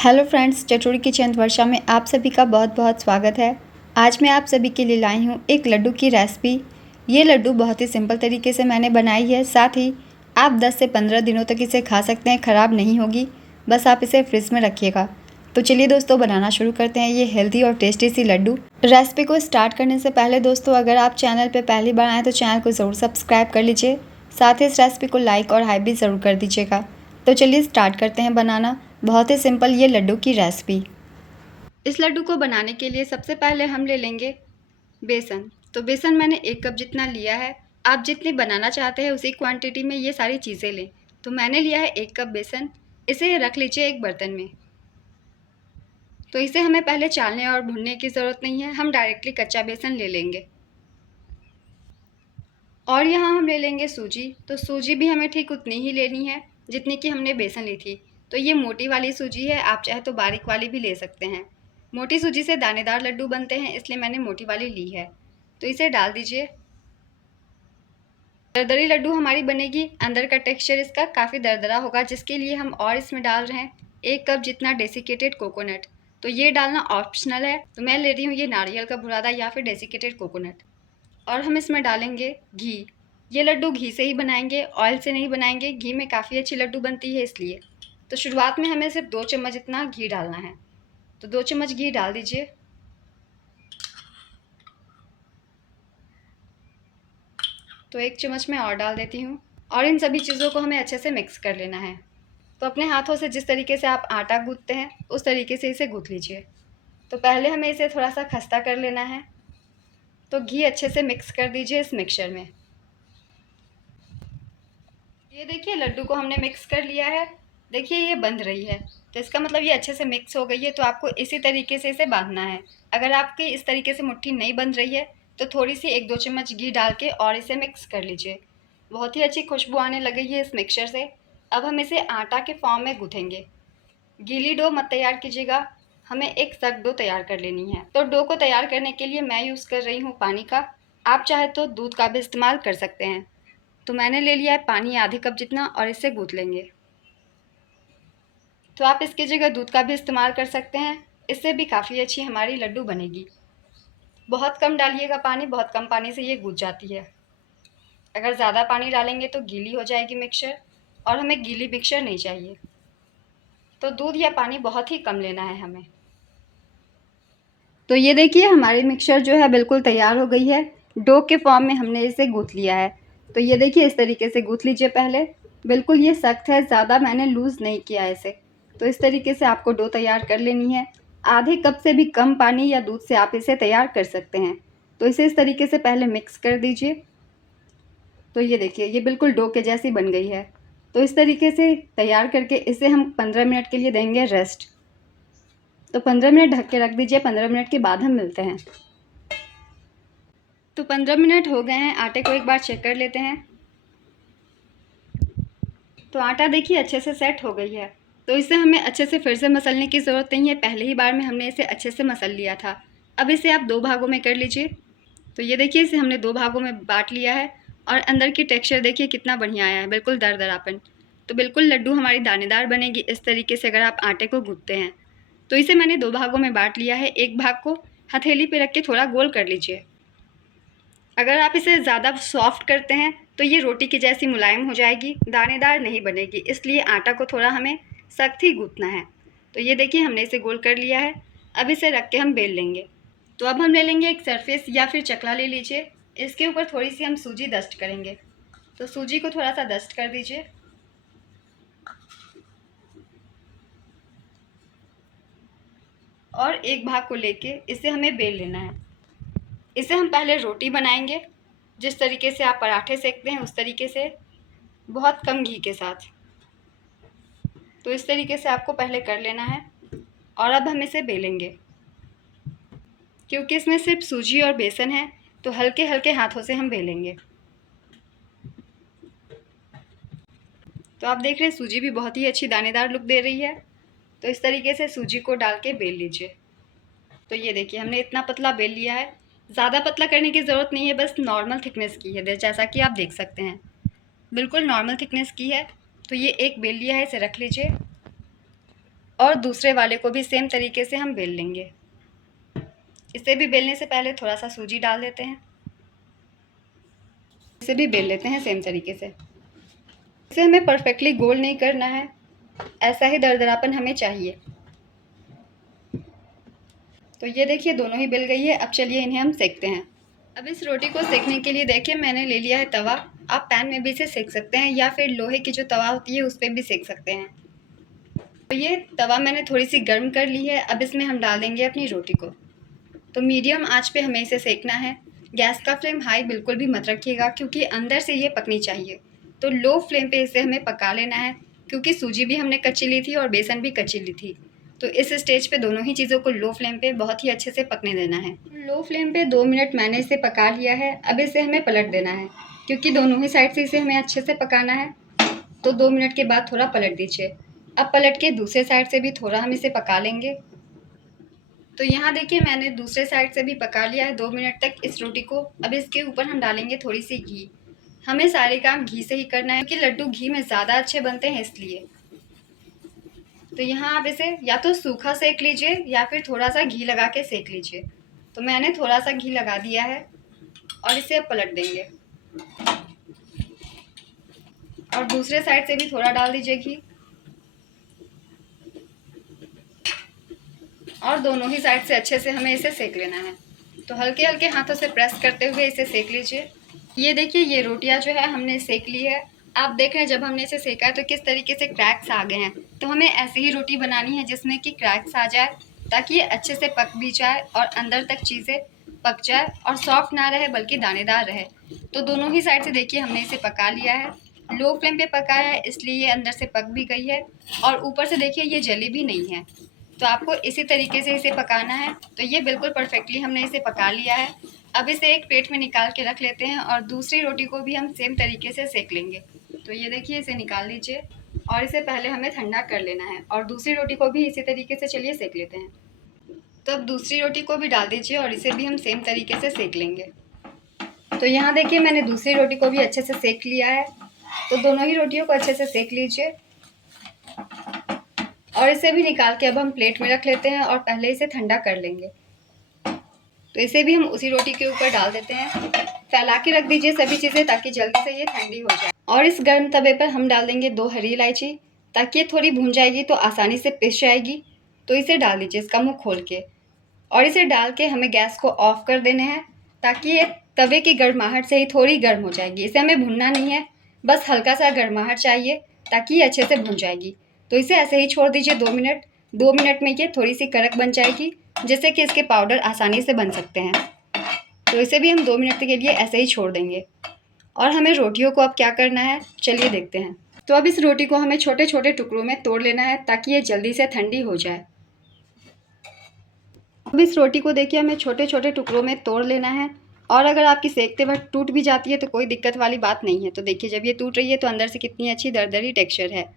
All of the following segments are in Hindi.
हेलो फ्रेंड्स, चटोरी किचन वर्षा में आप सभी का बहुत बहुत स्वागत है। आज मैं आप सभी के लिए लाई हूँ एक लड्डू की रेसिपी। ये लड्डू बहुत ही सिंपल तरीके से मैंने बनाई है। साथ ही आप 10 से 15 दिनों तक इसे खा सकते हैं, ख़राब नहीं होगी। बस आप इसे फ्रिज में रखिएगा। तो चलिए दोस्तों, बनाना शुरू करते हैं ये हेल्दी और टेस्टी सी लड्डू। रेसिपी को स्टार्ट करने से पहले दोस्तों, अगर आप चैनल पर पहली बार आएँ तो चैनल को ज़रूर सब्सक्राइब कर लीजिए। साथ ही इस रेसिपी को लाइक और हाइप भी ज़रूर कर दीजिएगा। तो चलिए स्टार्ट करते हैं बनाना बहुत ही सिंपल ये लड्डू की रेसिपी। इस लड्डू को बनाने के लिए सबसे पहले हम ले लेंगे बेसन। तो बेसन मैंने 1 कप जितना लिया है। आप जितनी बनाना चाहते हैं उसी क्वांटिटी में ये सारी चीज़ें लें। तो मैंने लिया है 1 कप बेसन। इसे रख लीजिए एक बर्तन में। तो इसे हमें पहले चालने और भूनने की ज़रूरत नहीं है, हम डायरेक्टली कच्चा बेसन ले लेंगे। और यहाँ हम ले लेंगे सूजी। तो सूजी भी हमें ठीक उतनी ही लेनी है जितनी कि हमने बेसन ली थी। तो ये मोटी वाली सूजी है, आप चाहे तो बारीक वाली भी ले सकते हैं। मोटी सूजी से दानेदार लड्डू बनते हैं, इसलिए मैंने मोटी वाली ली है। तो इसे डाल दीजिए। दरदरी लड्डू हमारी बनेगी। अंदर का टेक्सचर इसका काफ़ी दरदरा होगा, जिसके लिए हम और इसमें डाल रहे हैं 1 कप जितना डेसिकेटेड कोकोनट। तो ये डालना ऑप्शनल है। तो मैं ले रही हूँ ये नारियल का बुरादा या फिर डेसिकेटेड कोकोनट। और हम इसमें डालेंगे घी। ये लड्डू घी से ही बनाएंगे, ऑयल से नहीं बनाएंगे। घी में काफ़ी अच्छी लड्डू बनती है इसलिए। तो शुरुआत में हमें सिर्फ 2 चम्मच इतना घी डालना है। तो 2 चम्मच घी डाल दीजिए। तो 1 चम्मच मैं और डाल देती हूँ। और इन सभी चीज़ों को हमें अच्छे से मिक्स कर लेना है। तो अपने हाथों से जिस तरीके से आप आटा गूँथते हैं उस तरीके से इसे गूँथ लीजिए। तो पहले हमें इसे थोड़ा सा खस्ता कर लेना है। तो घी अच्छे से मिक्स कर दीजिए इस मिक्सचर में। ये देखिए लड्डू को हमने मिक्स कर लिया है। देखिए ये बंध रही है, तो इसका मतलब ये अच्छे से मिक्स हो गई है। तो आपको इसी तरीके से इसे बांधना है। अगर आपकी इस तरीके से मुट्ठी नहीं बंध रही है तो थोड़ी सी 1-2 चम्मच घी डाल के और इसे मिक्स कर लीजिए। बहुत ही अच्छी खुशबू आने लगी है इस मिक्सचर से। अब हम इसे आटा के फॉर्म में गूँथेंगे। गीली डो मत तैयार कीजिएगा, हमें एक सख्त डो तैयार कर लेनी है। तो डो को तैयार करने के लिए मैं यूज़ कर रही हूँ पानी का। आप चाहे तो दूध का भी इस्तेमाल कर सकते हैं। तो मैंने ले लिया है पानी आधे कप जितना और इसे गूँथ लेंगे। तो आप इसकी जगह दूध का भी इस्तेमाल कर सकते हैं, इससे भी काफ़ी अच्छी हमारी लड्डू बनेगी। बहुत कम डालिएगा पानी, बहुत कम पानी से ये गूँथ जाती है। अगर ज़्यादा पानी डालेंगे तो गीली हो जाएगी मिक्सचर, और हमें गीली मिक्सचर नहीं चाहिए। तो दूध या पानी बहुत ही कम लेना है हमें। तो ये देखिए हमारी मिक्सचर जो है बिल्कुल तैयार हो गई है। डो के फॉर्म में हमने इसे गूँथ लिया है। तो ये देखिए इस तरीके से गूँथ लीजिए पहले। बिल्कुल ये सख्त है, ज़्यादा मैंने लूज़ नहीं किया है इसे। तो इस तरीके से आपको डो तैयार कर लेनी है। आधे कप से भी कम पानी या दूध से आप इसे तैयार कर सकते हैं। तो इसे इस तरीके से पहले मिक्स कर दीजिए। तो ये देखिए ये बिल्कुल डो के जैसी बन गई है। तो इस तरीके से तैयार करके इसे हम 15 मिनट के लिए देंगे रेस्ट। तो 15 मिनट ढक के रख दीजिए। 15 मिनट के बाद हम मिलते हैं। तो 15 मिनट हो गए हैं, आटे को एक बार चेक कर लेते हैं। तो आटा देखिए अच्छे से सेट हो गई है। तो इसे हमें अच्छे से फिर से मसलने की ज़रूरत नहीं है, पहले ही बार में हमने इसे अच्छे से मसल लिया था। अब इसे आप 2 भागों में कर लीजिए। तो ये देखिए इसे हमने 2 भागों में बांट लिया है। और अंदर की टेक्सचर देखिए कितना बढ़िया आया है, बिल्कुल दरदरापन। तो बिल्कुल लड्डू हमारी दानेदार बनेगी इस तरीके से अगर आप आटे को गूँथते हैं। तो इसे मैंने 2 भागों में बांट लिया है। एक भाग को हथेली पे रख के थोड़ा गोल कर लीजिए। अगर आप इसे ज़्यादा सॉफ्ट करते हैं तो ये रोटी की जैसी मुलायम हो जाएगी, दानेदार नहीं बनेगी। इसलिए आटा को थोड़ा हमें सख्त ही गूँथना है। तो ये देखिए हमने इसे गोल कर लिया है। अब इसे रख के हम बेल लेंगे। तो अब हम ले लेंगे एक सरफेस या फिर चकला ले लीजिए। इसके ऊपर थोड़ी सी हम सूजी डस्ट करेंगे। तो सूजी को थोड़ा सा डस्ट कर दीजिए। और एक भाग को लेके इसे हमें बेल लेना है। इसे हम पहले रोटी बनाएंगे, जिस तरीके से आप पराठे सेकते हैं उस तरीके से, बहुत कम घी के साथ। तो इस तरीके से आपको पहले कर लेना है। और अब हम इसे बेलेंगे। क्योंकि इसमें सिर्फ सूजी और बेसन है तो हल्के हल्के हाथों से हम बेलेंगे। तो आप देख रहे हैं सूजी भी बहुत ही अच्छी दानेदार लुक दे रही है। तो इस तरीके से सूजी को डाल के बेल लीजिए। तो ये देखिए हमने इतना पतला बेल लिया है। ज़्यादा पतला करने की ज़रूरत नहीं है, बस नॉर्मल थिकनेस की है, जैसा कि आप देख सकते हैं बिल्कुल नॉर्मल थिकनेस की है। तो ये एक बेल लिया है, इसे रख लीजिए। और दूसरे वाले को भी सेम तरीके से हम बेल लेंगे। इसे भी बेलने से पहले थोड़ा सा सूजी डाल देते हैं। इसे भी बेल लेते हैं सेम तरीके से। इसे हमें परफेक्टली गोल नहीं करना है, ऐसा ही दरदरापन हमें चाहिए। तो ये देखिए दोनों ही बेल गई है। अब चलिए इन्हें हम सेकते हैं। अब इस रोटी को सेकने के लिए देखिए मैंने ले लिया है तवा। आप पैन में भी इसे सेक सकते हैं या फिर लोहे की जो तवा होती है उस पर भी सेक सकते हैं। तो ये तवा मैंने थोड़ी सी गर्म कर ली है। अब इसमें हम डाल देंगे अपनी रोटी को। तो मीडियम आंच पे हमें इसे सेकना है। गैस का फ्लेम हाई बिल्कुल भी मत रखिएगा क्योंकि अंदर से ये पकनी चाहिए। तो लो फ्लेम पे इसे हमें पका लेना है क्योंकि सूजी भी हमने कच्ची ली थी और बेसन भी कच्ची ली थी। तो इस स्टेज पे दोनों ही चीज़ों को लो फ्लेम पे बहुत ही अच्छे से पकने देना है। लो फ्लेम पे 2 मिनट मैंने इसे पका लिया है। अब इसे हमें पलट देना है क्योंकि दोनों ही साइड से इसे हमें अच्छे से पकाना है। तो 2 मिनट के बाद थोड़ा पलट दीजिए। अब पलट के दूसरे साइड से भी थोड़ा हम इसे पका लेंगे। तो यहाँ देखिए मैंने दूसरे साइड से भी पका लिया है 2 मिनट तक इस रोटी को। अब इसके ऊपर हम डालेंगे थोड़ी सी घी। हमें सारे काम घी से ही करना है क्योंकि लड्डू घी में ज़्यादा अच्छे बनते हैं इसलिए। तो यहाँ आप इसे या तो सूखा सेक लीजिए या फिर थोड़ा सा घी लगा के सेक लीजिए। तो मैंने थोड़ा सा घी लगा दिया है और इसे अब पलट देंगे। और दूसरे साइड से भी थोड़ा डाल दीजिए घी। और दोनों ही साइड से अच्छे से हमें इसे सेक लेना है। तो हल्के हल्के हाथों से प्रेस करते हुए इसे सेक लीजिए। ये देखिए ये रोटियां जो है हमने सेक ली है। आप देख रहे हैं जब हमने इसे सेका है तो किस तरीके से क्रैक्स आ गए हैं। तो हमें ऐसी ही रोटी बनानी है जिसमें कि क्रैक्स आ जाए ताकि ये अच्छे से पक भी जाए और अंदर तक चीज़ें पक जाए और सॉफ्ट ना रहे बल्कि दानेदार रहे। तो दोनों ही साइड से देखिए हमने इसे पका लिया है। लो फ्लेम पे पकाया है इसलिए ये अंदर से पक भी गई है और ऊपर से देखिए ये जली भी नहीं है। तो आपको इसी तरीके से इसे पकाना है। तो ये बिल्कुल परफेक्टली हमने इसे पका लिया है। अब इसे एक प्लेट में निकाल के रख लेते हैं और दूसरी रोटी को भी हम सेम तरीके से सेक लेंगे। तो ये देखिए इसे निकाल लीजिए और इसे पहले हमें ठंडा कर लेना है और दूसरी रोटी को भी इसी तरीके से चलिए सेक लेते हैं। तो अब दूसरी रोटी को भी डाल दीजिए और इसे भी हम सेम तरीके से सेक लेंगे। तो यहाँ देखिए मैंने दूसरी रोटी को भी अच्छे से सेक लिया है। तो दोनों ही रोटियों को अच्छे से सेक लीजिए और इसे भी निकाल के अब हम प्लेट में रख लेते हैं और पहले इसे ठंडा कर लेंगे। तो इसे भी हम उसी रोटी के ऊपर डाल देते हैं। फैला के रख दीजिए सभी चीज़ें ताकि जल्दी से ये ठंडी हो जाए। और इस गर्म तवे पर हम डाल देंगे 2 हरी इलायची ताकि ये थोड़ी भून जाएगी तो आसानी से पिस जाएगी। तो इसे डाल दीजिए इसका मुँह खोल के और इसे डाल के हमें गैस को ऑफ कर देने हैं ताकि ये तवे की गर्माहट से ही थोड़ी गर्म हो जाएगी। इसे हमें भूनना नहीं है, बस हल्का सा गर्माहट चाहिए ताकि ये अच्छे से भून जाएगी। तो इसे ऐसे ही छोड़ दीजिए 2 मिनट। 2 मिनट में ये थोड़ी सी कड़क बन जाएगी जिससे कि इसके पाउडर आसानी से बन सकते हैं। तो इसे भी हम 2 मिनट के लिए ऐसे ही छोड़ देंगे। और हमें रोटियों को अब क्या करना है चलिए देखते हैं। तो अब इस रोटी को हमें छोटे छोटे टुकड़ों में तोड़ लेना है ताकि ये जल्दी से ठंडी हो जाए। अब इस रोटी को देखिए हमें छोटे छोटे टुकड़ों में तोड़ लेना है और अगर आपकी सेकते वक्त टूट भी जाती है तो कोई दिक्कत वाली बात नहीं है। तो देखिए जब ये टूट रही है तो अंदर से कितनी अच्छी दरदरी टेक्सचर है,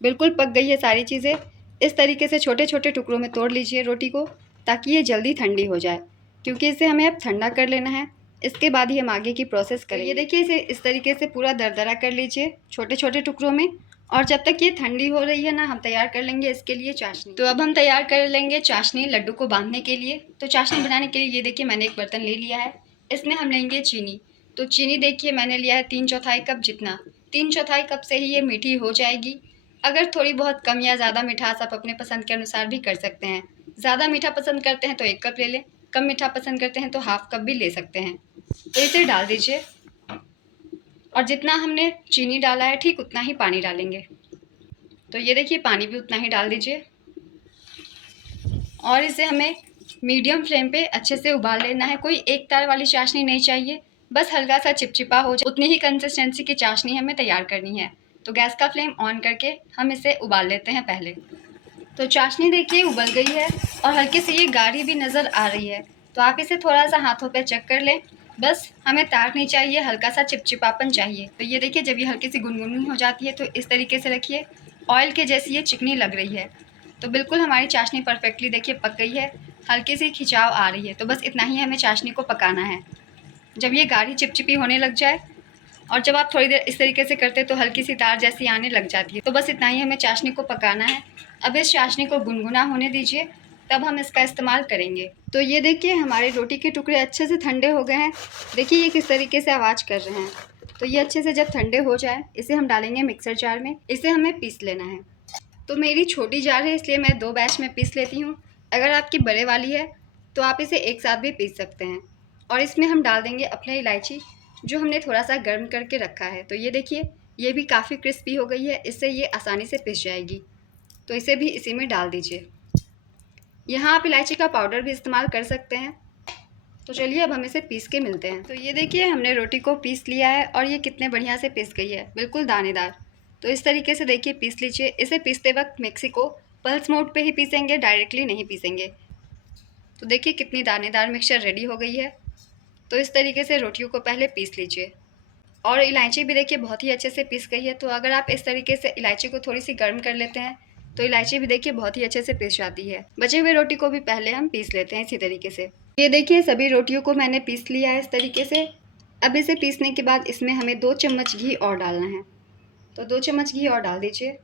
बिल्कुल पक गई है सारी चीज़ें। इस तरीके से छोटे छोटे टुकड़ों में तोड़ लीजिए रोटी को ताकि ये जल्दी ठंडी हो जाए क्योंकि इसे हमें अब ठंडा कर लेना है। इसके बाद ही हम आगे की प्रोसेस करें। ये देखिए इसे इस तरीके से पूरा दरदरा कर लीजिए छोटे छोटे टुकड़ों में और जब तक ये ठंडी हो रही है ना हम तैयार कर लेंगे इसके लिए चाशनी। तो अब हम तैयार कर लेंगे चाशनी लड्डू को बांधने के लिए। तो चाशनी बनाने के लिए ये देखिए मैंने एक बर्तन ले लिया है। इसमें हम लेंगे चीनी। तो चीनी देखिए मैंने लिया है 3/4 कप जितना। 3/4 कप से ही ये मीठी हो जाएगी। अगर थोड़ी बहुत कम या ज़्यादा मिठास आप अपने पसंद के अनुसार भी कर सकते हैं। ज़्यादा मीठा पसंद करते हैं तो 1 कप ले लें, कम मीठा पसंद करते हैं तो हाफ कप भी ले सकते हैं। तो इसे डाल दीजिए और जितना हमने चीनी डाला है ठीक उतना ही पानी डालेंगे। तो ये देखिए पानी भी उतना ही डाल दीजिए और इसे हमें मीडियम फ्लेम पे अच्छे से उबाल लेना है। कोई एक तार वाली चाशनी नहीं चाहिए, बस हल्का सा चिपचिपा हो जाए उतनी ही कंसिस्टेंसी की चाशनी हमें तैयार करनी है। तो गैस का फ्लेम ऑन करके हम इसे उबाल लेते हैं पहले। तो चाशनी देखिए उबल गई है और हल्की सी ये गाढ़ी भी नज़र आ रही है। तो आप इसे थोड़ा सा हाथों पे चेक कर लें, बस हमें तार नहीं चाहिए, हल्का सा चिपचिपापन चाहिए। तो ये देखिए जब ये हल्की सी गुनगुनी हो जाती है तो इस तरीके से रखिए, ऑयल के जैसी ये चिकनी लग रही है। तो बिल्कुल हमारी चाशनी परफेक्टली देखिए पक गई है, हल्की सी खिंचाव आ रही है। तो बस इतना ही हमें चाशनी को पकाना है। जब ये गाढ़ी चिपचिपी होने लग जाए और जब आप थोड़ी देर इस तरीके से करते हैं तो हल्की सी तार जैसी आने लग जाती है। तो बस इतना ही हमें चाशनी को पकाना है। अब इस चाशनी को गुनगुना होने दीजिए, तब हम इसका इस्तेमाल करेंगे। तो ये देखिए हमारे रोटी के टुकड़े अच्छे से ठंडे हो गए हैं। देखिए ये किस तरीके से आवाज़ कर रहे हैं। तो ये अच्छे से जब ठंडे हो जाए इसे हम डालेंगे मिक्सर जार में। इसे हमें पीस लेना है। तो मेरी छोटी जार है इसलिए मैं 2 बैच में पीस लेती हूँ। अगर आपकी बड़े वाली है तो आप इसे एक साथ भी पीस सकते हैं। और इसमें हम डाल देंगे अपने इलायची जो हमने थोड़ा सा गर्म करके रखा है। तो ये देखिए ये भी काफ़ी क्रिस्पी हो गई है, इससे ये आसानी से पिस जाएगी। तो इसे भी इसी में डाल दीजिए। यहाँ आप इलायची का पाउडर भी इस्तेमाल कर सकते हैं। तो चलिए अब हम इसे पीस के मिलते हैं। तो ये देखिए हमने रोटी को पीस लिया है और ये कितने बढ़िया से पिस गई है, बिल्कुल दानेदार। तो इस तरीके से देखिए पीस लीजिए। इसे पीसते वक्त मिक्सी को पल्स मोड पे ही पीसेंगे, डायरेक्टली नहीं पीसेंगे। तो देखिए कितनी दानेदार मिक्सचर रेडी हो गई है। तो इस तरीके से रोटियों को पहले पीस लीजिए। और इलायची भी देखिए बहुत ही अच्छे से पीस गई है। तो अगर आप इस तरीके से इलायची को थोड़ी सी गर्म कर लेते हैं तो इलायची भी देखिए बहुत ही अच्छे से पीस जाती है। बचे हुए रोटी को भी पहले हम पीस लेते हैं इसी तरीके से। ये देखिए सभी रोटियों को मैंने पीस लिया है इस तरीके से। अब इसे पीसने के बाद इसमें हमें 2 चम्मच घी और डालना है। तो 2 चम्मच घी और डाल दीजिए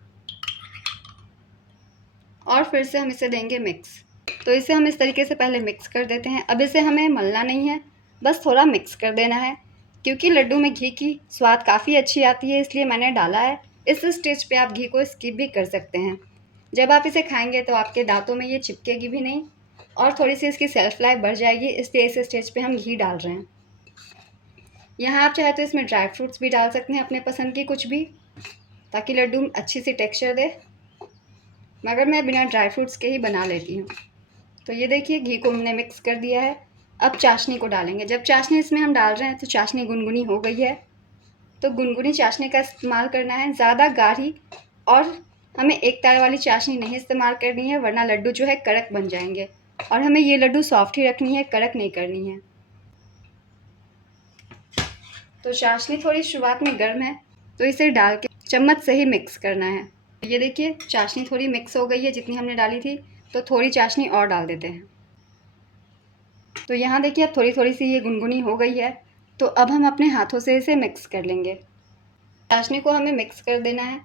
और फिर से हम इसे देंगे मिक्स। तो इसे हम इस तरीके से पहले मिक्स कर देते हैं। अब इसे हमें मलना नहीं है, बस थोड़ा मिक्स कर देना है। क्योंकि लड्डू में घी की स्वाद काफ़ी अच्छी आती है इसलिए मैंने डाला है। इस स्टेज पे आप घी को स्किप भी कर सकते हैं। जब आप इसे खाएंगे तो आपके दांतों में ये चिपकेगी भी नहीं और थोड़ी सी इसकी सेल्फ लाइफ बढ़ जाएगी, इसलिए इस स्टेज पे हम घी डाल रहे हैं। यहाँ आप चाहे तो इसमें ड्राई फ्रूट्स भी डाल सकते हैं अपने पसंद की कुछ भी, ताकि लड्डू अच्छी सी टेक्सचर दे। मगर मैं बिना ड्राई फ्रूट्स के ही बना लेती हूँ। तो ये देखिए घी को हमने मिक्स कर दिया है। अब चाशनी को डालेंगे। जब चाशनी इसमें हम डाल रहे हैं तो चाशनी गुनगुनी हो गई है। तो गुनगुनी चाशनी का इस्तेमाल करना है, ज़्यादा गाढ़ी और हमें एक तार वाली चाशनी नहीं इस्तेमाल करनी है, वरना लड्डू जो है कड़क बन जाएंगे। और हमें ये लड्डू सॉफ्ट ही रखनी है, कड़क नहीं करनी है। तो चाशनी थोड़ी शुरुआत में गर्म है तो इसे डाल के चम्मच से ही मिक्स करना है। ये देखिए चाशनी थोड़ी मिक्स हो गई है जितनी हमने डाली थी। तो थोड़ी चाशनी और डाल देते हैं। तो यहाँ देखिए अब थोड़ी थोड़ी सी ये गुनगुनी हो गई है। तो अब हम अपने हाथों से इसे मिक्स कर लेंगे। चाशनी को हमें मिक्स कर देना है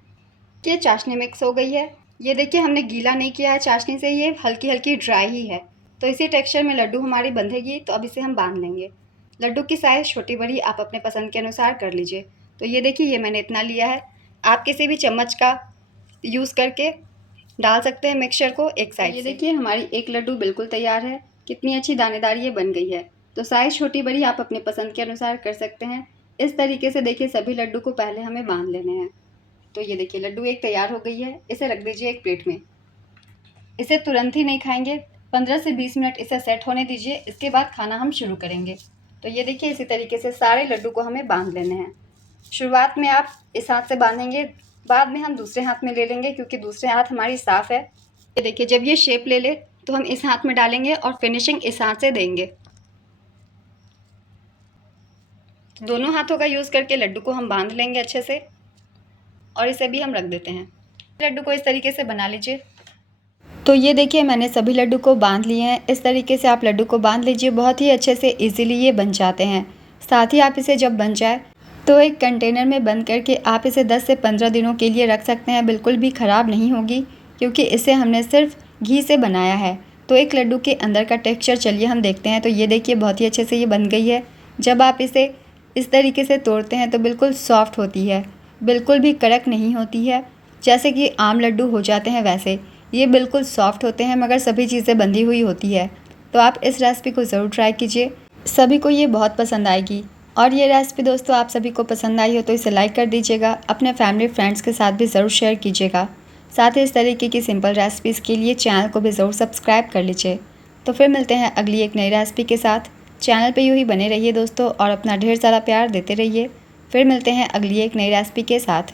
कि चाशनी मिक्स हो गई है। ये देखिए हमने गीला नहीं किया है चाशनी से, ये हल्की हल्की ड्राई ही है। तो इसी टेक्सचर में लड्डू हमारी बंधेगी। तो अब इसे हम बांध लेंगे। लड्डू की साइज़ छोटी बड़ी आप अपने पसंद के अनुसार कर लीजिए। तो ये देखिए ये मैंने इतना लिया है। आप किसी भी चम्मच का यूज़ करके डाल सकते हैं मिक्सचर को एक साइड। ये देखिए हमारी एक लड्डू बिल्कुल तैयार है। कितनी अच्छी दानेदार ये बन गई है। तो साइज़ छोटी बड़ी आप अपने पसंद के अनुसार कर सकते हैं। इस तरीके से देखिए सभी लड्डू को पहले हमें बांध लेने हैं। तो ये देखिए लड्डू एक तैयार हो गई है। इसे रख दीजिए एक प्लेट में। इसे तुरंत ही नहीं खाएंगे, 15 से 20 मिनट इसे सेट होने दीजिए, इसके बाद खाना हम शुरू करेंगे। तो ये देखिए इसी तरीके से सारे लड्डू को हमें बांध लेने हैं। शुरुआत में आप इस हाथ से बांधेंगे, बाद में हम दूसरे हाथ में ले लेंगे क्योंकि दूसरे हाथ हमारी साफ़ है। ये देखिए जब ये शेप ले ले तो हम इस हाथ में डालेंगे और फिनिशिंग इस हाथ से देंगे। तो दोनों हाथों का यूज़ करके लड्डू को हम बांध लेंगे अच्छे से और इसे भी हम रख देते हैं। लड्डू को इस तरीके से बना लीजिए। तो ये देखिए मैंने सभी लड्डू को बांध लिए हैं। इस तरीके से आप लड्डू को बांध लीजिए, बहुत ही अच्छे से इजीली ये बन जाते हैं। साथ ही आप इसे जब बन जाए तो एक कंटेनर में बंद करके आप इसे 10 से 15 दिनों के लिए रख सकते हैं। बिल्कुल भी ख़राब नहीं होगी क्योंकि इसे हमने सिर्फ घी से बनाया है। तो एक लड्डू के अंदर का टेक्सचर चलिए हम देखते हैं। तो ये देखिए बहुत ही अच्छे से ये बन गई है। जब आप इसे इस तरीके से तोड़ते हैं तो बिल्कुल सॉफ्ट होती है, बिल्कुल भी कड़क नहीं होती है। जैसे कि आम लड्डू हो जाते हैं वैसे ये बिल्कुल सॉफ्ट होते हैं, मगर सभी चीज़ें बंधी हुई होती है। तो आप इस रेसिपी को ज़रूर ट्राई कीजिए, सभी को ये बहुत पसंद आएगी। और ये रेसिपी दोस्तों आप सभी को पसंद आई हो तो इसे लाइक कर दीजिएगा, अपने फैमिली फ्रेंड्स के साथ भी ज़रूर शेयर कीजिएगा। साथ ही इस तरीके की सिंपल रेसिपीज़ के लिए चैनल को भी ज़रूर सब्सक्राइब कर लीजिए। तो फिर मिलते हैं अगली एक नई रेसिपी के साथ। चैनल पे यूँ ही बने रहिए दोस्तों और अपना ढेर सारा प्यार देते रहिए। फिर मिलते हैं अगली एक नई रेसिपी के साथ।